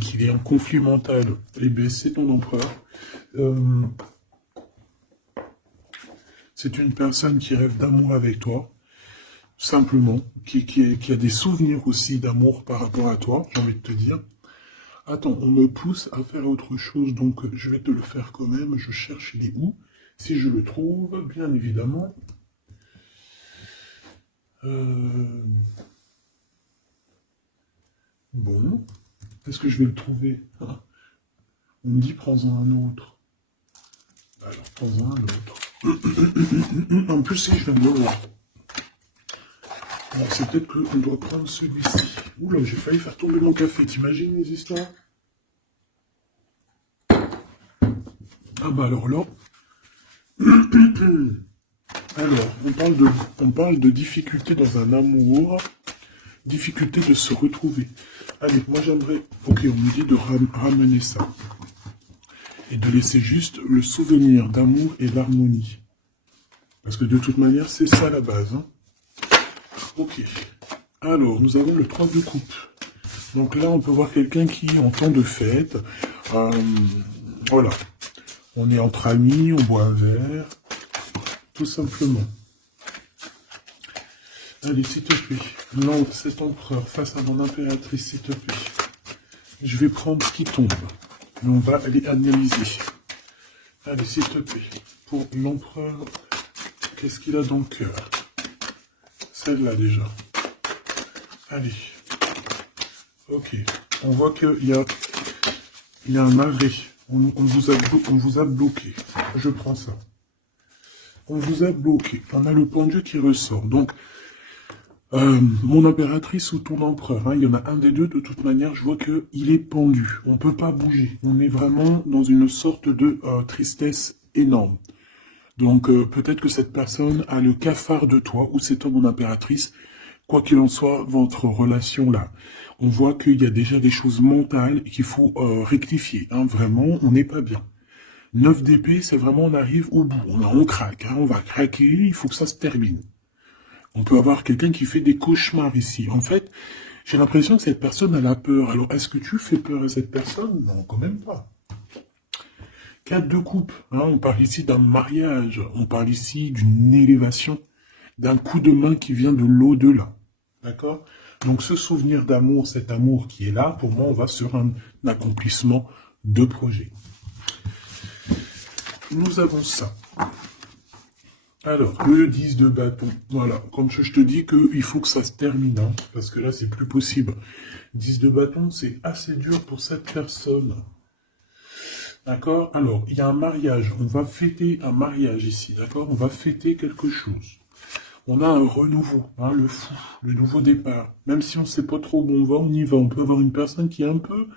qu'il est en conflit mental, eh bien, c'est ton empereur. C'est une personne qui rêve d'amour avec toi, simplement, qui a des souvenirs aussi d'amour par rapport à toi, j'ai envie de te dire. Attends, on me pousse à faire autre chose, donc je vais te le faire quand même. Je cherche, il est où? Si je le trouve, bien évidemment. Bon, est-ce que je vais le trouver? On me dit, prends-en un autre. Alors, prends-en un autre. En plus, si je viens de le voir. Alors, c'est peut-être qu'on doit prendre celui-ci. Oula, j'ai failli faire tomber mon café, t'imagines les histoires? Ah bah alors là... Alors, on parle de difficulté dans un amour, difficulté de se retrouver. Allez, moi j'aimerais... Ok, on me dit de ramener ça. Et de laisser juste le souvenir d'amour et d'harmonie. Parce que de toute manière, c'est ça la base. Hein. Ok. Alors, nous avons le 3 de coupe. Donc là, on peut voir quelqu'un qui est en temps de fête. Voilà. On est entre amis, on boit un verre. Tout simplement. Allez, s'il te plaît. Non, cet empereur face à mon impératrice, s'il te plaît. Je vais prendre ce qui tombe. Et on va aller analyser. Allez, s'il te plaît. Pour l'empereur, qu'est-ce qu'il a dans le cœur? Celle-là, déjà. Allez. Ok. On voit qu'il y a un arrêt. On vous a bloqué. Je prends ça. On vous a bloqué. On a le pendu qui ressort. Donc, mon impératrice ou ton empereur, hein, il y en a un des deux, de toute manière, je vois qu'il est pendu. On ne peut pas bouger. On est vraiment dans une sorte de tristesse énorme. Donc, peut-être que cette personne a le cafard de toi, ou c'est toi, mon impératrice. Quoi qu'il en soit, votre relation-là, on voit qu'il y a déjà des choses mentales qu'il faut rectifier. Hein, vraiment, on n'est pas bien. 9 d'épée, c'est vraiment, on arrive au bout. On craque, hein, on va craquer, il faut que ça se termine. On peut avoir quelqu'un qui fait des cauchemars ici. En fait, j'ai l'impression que cette personne a la peur. Alors, est-ce que tu fais peur à cette personne? Non, quand même pas. 4 de coupe. Hein, on parle ici d'un mariage. On parle ici d'une élévation, d'un coup de main qui vient de l'au-delà. D'accord? Donc, ce souvenir d'amour, cet amour qui est là, pour moi, on va sur un accomplissement de projet. Nous avons ça. Alors, le 10 de bâton, voilà, comme je te dis qu'il faut que ça se termine, hein, parce que là, c'est plus possible. 10 de bâton, c'est assez dur pour cette personne. D'accord? Alors, il y a un mariage, on va fêter un mariage ici, d'accord? On va fêter quelque chose. On a un renouveau, hein, le fou, le nouveau départ. Même si on ne sait pas trop où on va, on y va. On peut avoir une personne qui est un peu...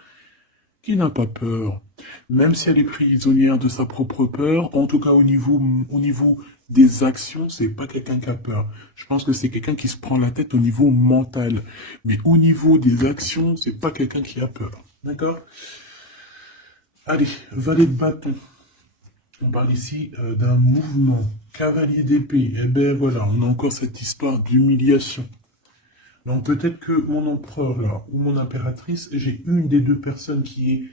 qui n'a pas peur. Même si elle est prisonnière de sa propre peur, en tout cas au niveau des actions, c'est pas quelqu'un qui a peur. Je pense que c'est quelqu'un qui se prend la tête au niveau mental. Mais au niveau des actions, c'est pas quelqu'un qui a peur. D'accord? Allez, valet de bâton. On parle ici d'un mouvement. Cavalier d'épée. Eh ben voilà, on a encore cette histoire d'humiliation. Donc peut-être que mon empereur là, ou mon impératrice, j'ai une des deux personnes qui est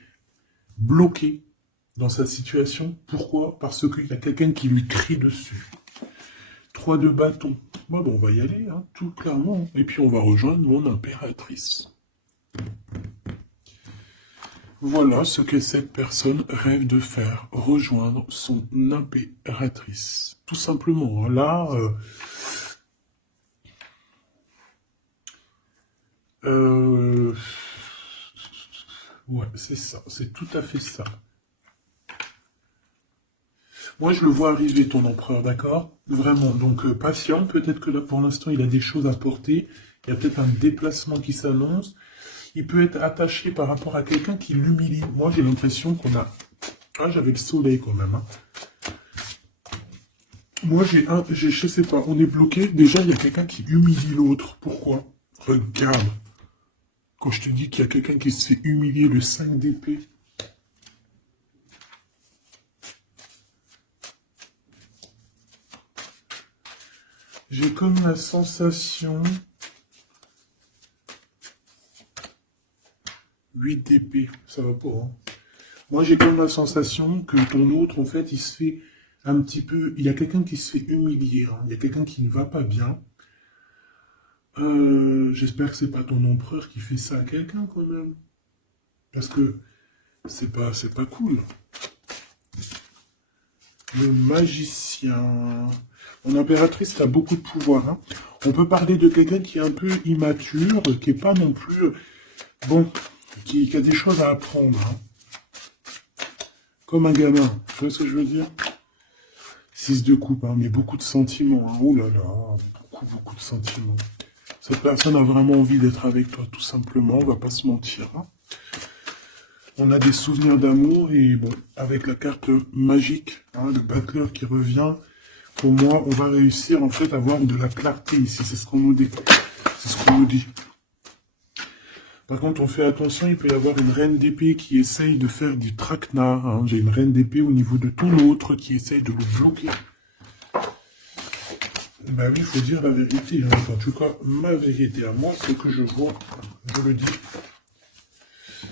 bloquée dans sa situation. Pourquoi? Parce qu'il y a quelqu'un qui lui crie dessus. 3 de bâton. Bon, on va y aller, hein, tout clairement. Et puis on va rejoindre mon impératrice. Voilà ce que cette personne rêve de faire, rejoindre son impératrice. Tout simplement, là, ouais, c'est ça, c'est tout à fait ça. Moi, je le vois arriver, ton empereur, d'accord? Vraiment, donc patient, peut-être que là, pour l'instant, il a des choses à porter, il y a peut-être un déplacement qui s'annonce, il peut être attaché par rapport à quelqu'un qui l'humilie. Moi, j'ai l'impression qu'on a... Ah, j'avais le soleil quand même, hein. Moi, je sais pas, on est bloqué. Déjà, il y a quelqu'un qui humilie l'autre. Pourquoi? Regarde. Quand je te dis qu'il y a quelqu'un qui se fait humilier, le 5 d'épée. J'ai comme la sensation... 8 d'épée, ça va pas, hein. Moi, j'ai comme la sensation que ton autre, en fait, il se fait un petit peu... Il y a quelqu'un qui se fait humilier, hein. Il y a quelqu'un qui ne va pas bien. J'espère que c'est pas ton empereur qui fait ça à quelqu'un, quand même. Parce que c'est pas cool. Le magicien. Mon impératrice a beaucoup de pouvoir, hein. On peut parler de quelqu'un qui est un peu immature, qui est pas non plus... Bon, qui a des choses à apprendre, hein. Comme un gamin, tu vois ce que je veux dire? 6 de coupe, hein, mais beaucoup de sentiments, hein. Oh là là, beaucoup de sentiments. Cette personne a vraiment envie d'être avec toi, tout simplement, on va pas se mentir, hein. On a des souvenirs d'amour, et bon, avec la carte magique, hein, le battleur qui revient, pour moi, on va réussir, en fait, à avoir de la clarté ici, c'est ce qu'on nous dit. C'est ce qu'on nous dit. Par contre, on fait attention, il peut y avoir une reine d'épée qui essaye de faire du traquenard, hein. J'ai une reine d'épée au niveau de ton autre qui essaye de le bloquer. Bah oui, il faut dire la vérité, hein. En tout cas, ma vérité à moi, ce que je vois, je le dis.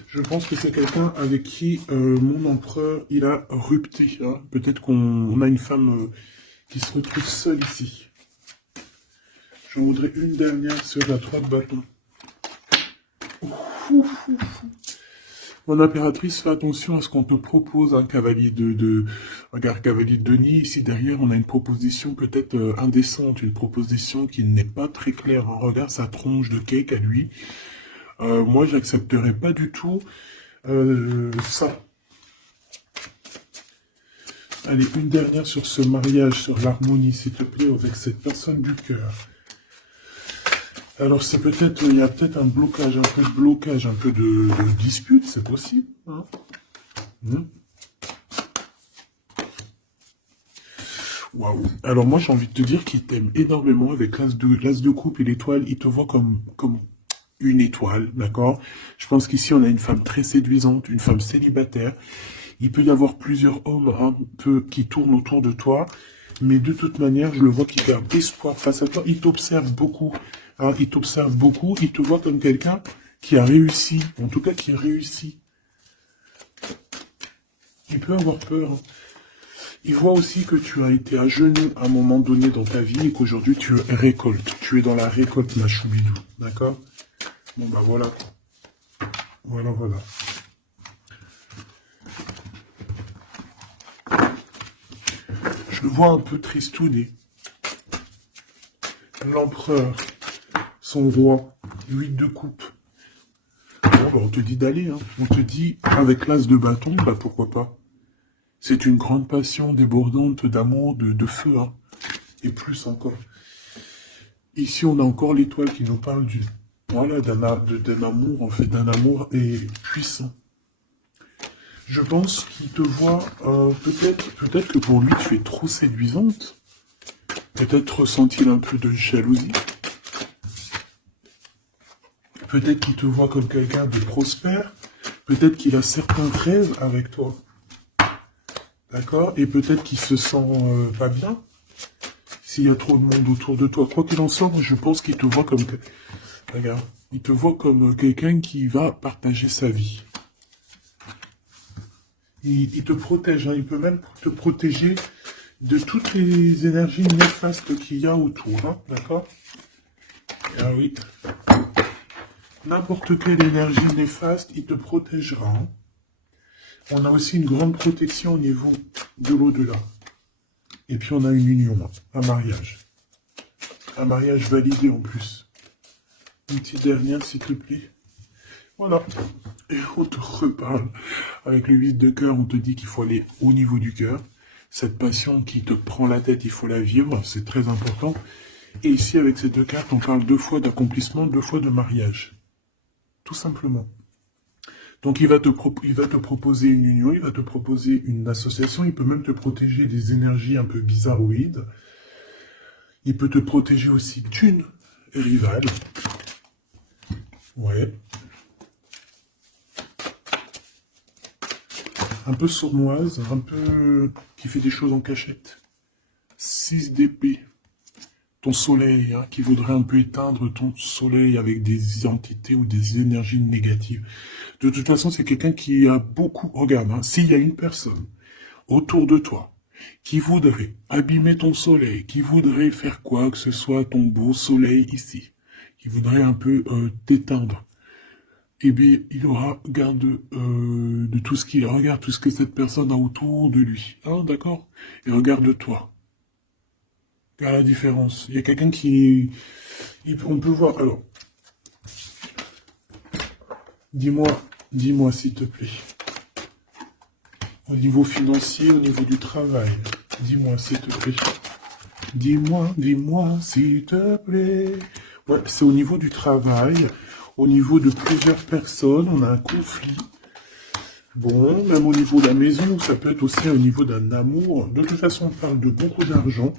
Je pense que c'est quelqu'un avec qui mon empereur, il a rupté, hein. Peut-être qu'on a une femme qui se retrouve seule ici. J'en voudrais une dernière sur la 3 de bâton. Mon impératrice, fais attention à ce qu'on te propose, un cavalier regarde, cavalier de Denis. Ici derrière, on a une proposition peut-être indécente, une proposition qui n'est pas très claire. Regarde sa tronche de cake à lui. Moi, j'accepterais pas du tout ça. Allez, une dernière sur ce mariage, sur l'harmonie, s'il te plaît, avec cette personne du cœur. Alors, c'est peut-être, il y a peut-être un blocage, un peu de dispute, c'est possible, hein. Waouh. Alors, moi, j'ai envie de te dire qu'il t'aime énormément avec l'as de coupe et l'étoile. Il te voit comme une étoile, d'accord? Je pense qu'ici, on a une femme très séduisante, une femme célibataire. Il peut y avoir plusieurs hommes un peu qui tournent autour de toi, mais de toute manière, je le vois qui perd espoir face à toi. Il t'observe beaucoup, hein, il t'observe beaucoup, il te voit comme quelqu'un qui a réussi, en tout cas qui réussit. Il peut avoir peur, hein. Il voit aussi que tu as été à genoux à un moment donné dans ta vie et qu'aujourd'hui tu récoltes. Tu es dans la récolte, ma choubidou, d'accord? Bon bah voilà. Voilà. Je le vois un peu tristouné. L'empereur, son roi, 8 de coupe. Bon, bah, on te dit d'aller, hein. On te dit, avec l'as de bâton, bah pourquoi pas. C'est une grande passion débordante d'amour, de feu, hein. Et plus encore. Ici, on a encore l'étoile qui nous parle voilà, d'un amour, en fait, d'un amour puissant. Je pense qu'il te voit, peut-être que pour lui, tu es trop séduisante. Peut-être ressent-il un peu de jalousie. Peut-être qu'il te voit comme quelqu'un de prospère. Peut-être qu'il a certains rêves avec toi. D'accord? Et peut-être qu'il se sent pas bien. S'il y a trop de monde autour de toi. Quoi qu'il en soit, je pense qu'il te voit comme... Regarde. Il te voit comme quelqu'un qui va partager sa vie. Il te protège, hein. Il peut même te protéger de toutes les énergies néfastes qu'il y a autour, hein. D'accord? Ah oui. N'importe quelle énergie néfaste, il te protégera, hein. On a aussi une grande protection au niveau de l'au-delà. Et puis on a une union, un mariage. Un mariage validé en plus. Une petite dernière, s'il te plaît. Voilà. Et on te reparle. Avec le 8 de cœur, on te dit qu'il faut aller au niveau du cœur. Cette passion qui te prend la tête, il faut la vivre. C'est très important. Et ici, avec ces deux cartes, on parle 2 fois d'accomplissement, 2 fois de mariage. Tout simplement. Donc il va te proposer une union, il va te proposer une association, il peut même te protéger des énergies un peu bizarroïdes. Il peut te protéger aussi d'une rivale. Ouais. Un peu sournoise, un peu qui fait des choses en cachette. 6 d'épée. Ton soleil, hein, qui voudrait un peu éteindre ton soleil avec des entités ou des énergies négatives. De toute façon, c'est quelqu'un qui a beaucoup... Regarde, hein, s'il y a une personne autour de toi qui voudrait abîmer ton soleil, qui voudrait faire quoi que ce soit ton beau soleil ici, qui voudrait un peu t'éteindre, eh bien, il aura garde de tout ce qu'il regarde, tout ce que cette personne a autour de lui. Ah, d'accord? Et regarde toi. Regarde la différence. Il y a quelqu'un qui... On peut voir... Alors, dis-moi s'il te plaît. Au niveau financier, au niveau du travail. Dis-moi s'il te plaît. Dis-moi s'il te plaît. Ouais, c'est au niveau du travail. Au niveau de plusieurs personnes, on a un conflit. Bon, même au niveau de la maison, ça peut être aussi au niveau d'un amour. De toute façon, on parle de beaucoup d'argent.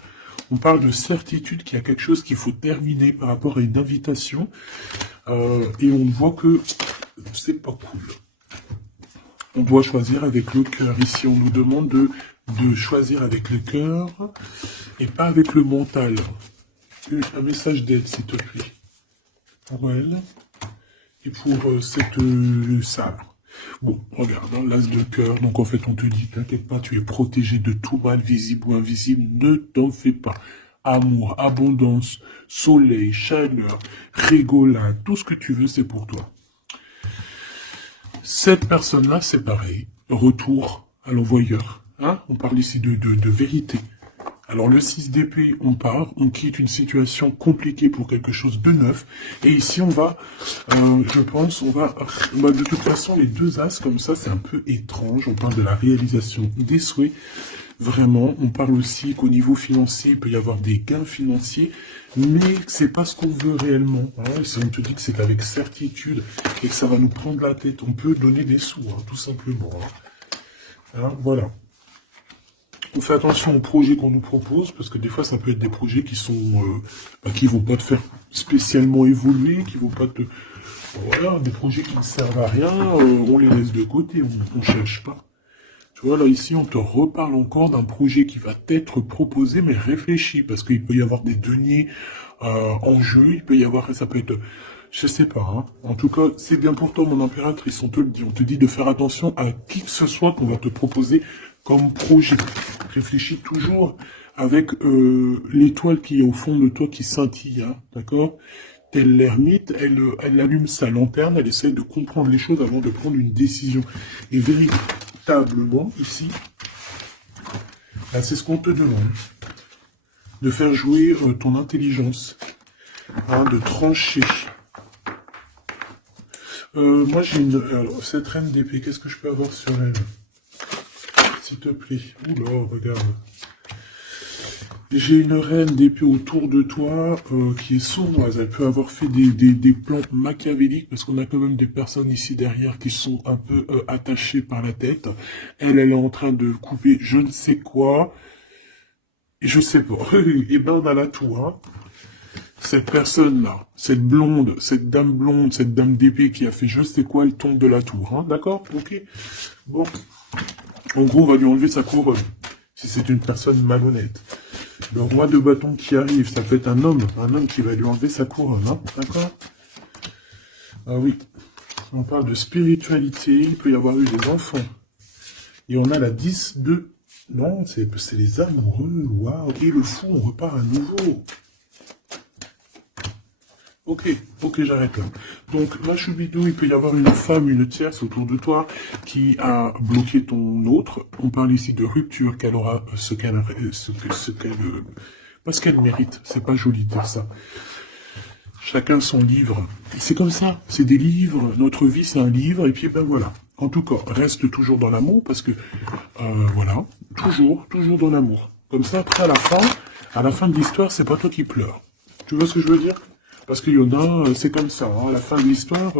On parle de certitude qu'il y a quelque chose qu'il faut terminer par rapport à une invitation. Et on voit que c'est pas cool. On doit choisir avec le cœur. Ici, on nous demande de choisir avec le cœur et pas avec le mental. Un message d'aide, s'il te plaît. Pour elle et pour cette sabre. Bon, regarde, hein, l'as de cœur. Donc, en fait, on te dit, t'inquiète pas, tu es protégé de tout mal, visible ou invisible. Ne t'en fais pas. Amour, abondance, soleil, chaleur, rigolade, tout ce que tu veux, c'est pour toi. Cette personne-là, c'est pareil. Retour à l'envoyeur. Hein, on parle ici de vérité. Alors, le 6 d'épée, on part, on quitte une situation compliquée pour quelque chose de neuf. Et ici, on va, je pense, on va de toute façon, les 2 as, comme ça, c'est un peu étrange. On parle de la réalisation des souhaits. Vraiment, on parle aussi qu'au niveau financier, il peut y avoir des gains financiers, mais c'est pas ce qu'on veut réellement. Hein. Si on te dit que c'est avec certitude et que ça va nous prendre la tête, on peut donner des sous, hein, tout simplement. Hein, voilà. On fait attention aux projets qu'on nous propose, parce que des fois, ça peut être des projets qui sont, qui vont pas te faire spécialement évoluer, qui vont pas te, voilà, des projets qui ne servent à rien, on les laisse de côté, on cherche pas. Tu vois, là, ici, on te reparle encore d'un projet qui va t'être proposé, mais réfléchi, parce qu'il peut y avoir des deniers en jeu, il peut y avoir, ça peut être, je sais pas, hein. En tout cas, c'est bien pour toi, mon impératrice, on te le dit, on te dit de faire attention à qui que ce soit qu'on va te proposer comme projet. Réfléchis toujours avec l'étoile qui est au fond de toi qui scintille, hein, d'accord? Telle l'ermite, elle allume sa lanterne, elle essaie de comprendre les choses avant de prendre une décision. Et véritablement, ici, là, c'est ce qu'on te demande. De faire jouer ton intelligence, hein, de trancher. Moi, j'ai une... Alors, cette reine d'épée, qu'est-ce que je peux avoir sur elle? S'il te plaît. Oula, regarde. J'ai une reine d'épée autour de toi qui est sournoise. Elle peut avoir fait des plans machiavéliques parce qu'on a quand même des personnes ici derrière qui sont un peu attachées par la tête. Elle est en train de couper je ne sais quoi. Et je sais pas. Et ben on a la tour. Hein. Cette personne-là, cette blonde, cette dame d'épée qui a fait je sais quoi, elle tombe de la tour. Hein. D'accord? Ok. Bon. En gros, on va lui enlever sa couronne. Si c'est une personne malhonnête. Le roi de bâton qui arrive, ça peut être un homme qui va lui enlever sa couronne, hein, d'accord? Ah oui, on parle de spiritualité, il peut y avoir eu des enfants. Et on a la 10 de... Non, c'est les amoureux, waouh, et le fou, on repart à nouveau. Ok, ok, j'arrête là. Donc, là, Choubidou, il peut y avoir une femme, une tierce autour de toi qui a bloqué ton autre. On parle ici de rupture, qu'elle aura pas ce qu'elle mérite. C'est pas joli de dire ça. Chacun son livre. C'est comme ça, c'est des livres. Notre vie, c'est un livre, et puis ben voilà. En tout cas, reste toujours dans l'amour, parce que, voilà, toujours dans l'amour. Comme ça, après, à la fin de l'histoire, c'est pas toi qui pleures. Tu vois ce que je veux dire? Parce qu'il y en a, c'est comme ça, hein, à la fin de l'histoire,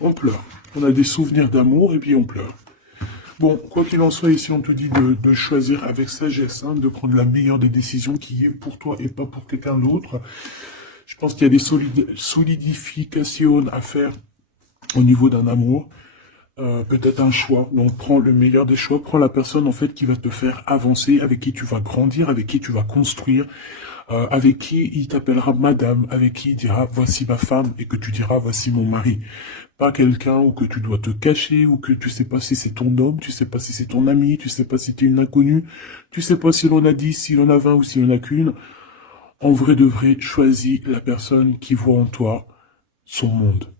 on pleure. On a des souvenirs d'amour, et puis on pleure. Bon, quoi qu'il en soit, ici, on te dit de choisir avec sagesse, hein, de prendre la meilleure des décisions qui est pour toi et pas pour quelqu'un d'autre. Je pense qu'il y a des solidifications à faire au niveau d'un amour. Peut-être un choix. Donc prends le meilleur des choix, prends la personne en fait qui va te faire avancer, avec qui tu vas grandir, avec qui tu vas construire, avec qui il t'appellera madame, avec qui il dira voici ma femme et que tu diras voici mon mari. Pas quelqu'un où que tu dois te cacher, ou que tu sais pas si c'est ton homme, tu sais pas si c'est ton ami, tu sais pas si t'es une inconnue, tu sais pas si l'on a 10, si l'on a 20 ou si l'on a qu'une. En vrai de vrai, choisis la personne qui voit en toi son monde.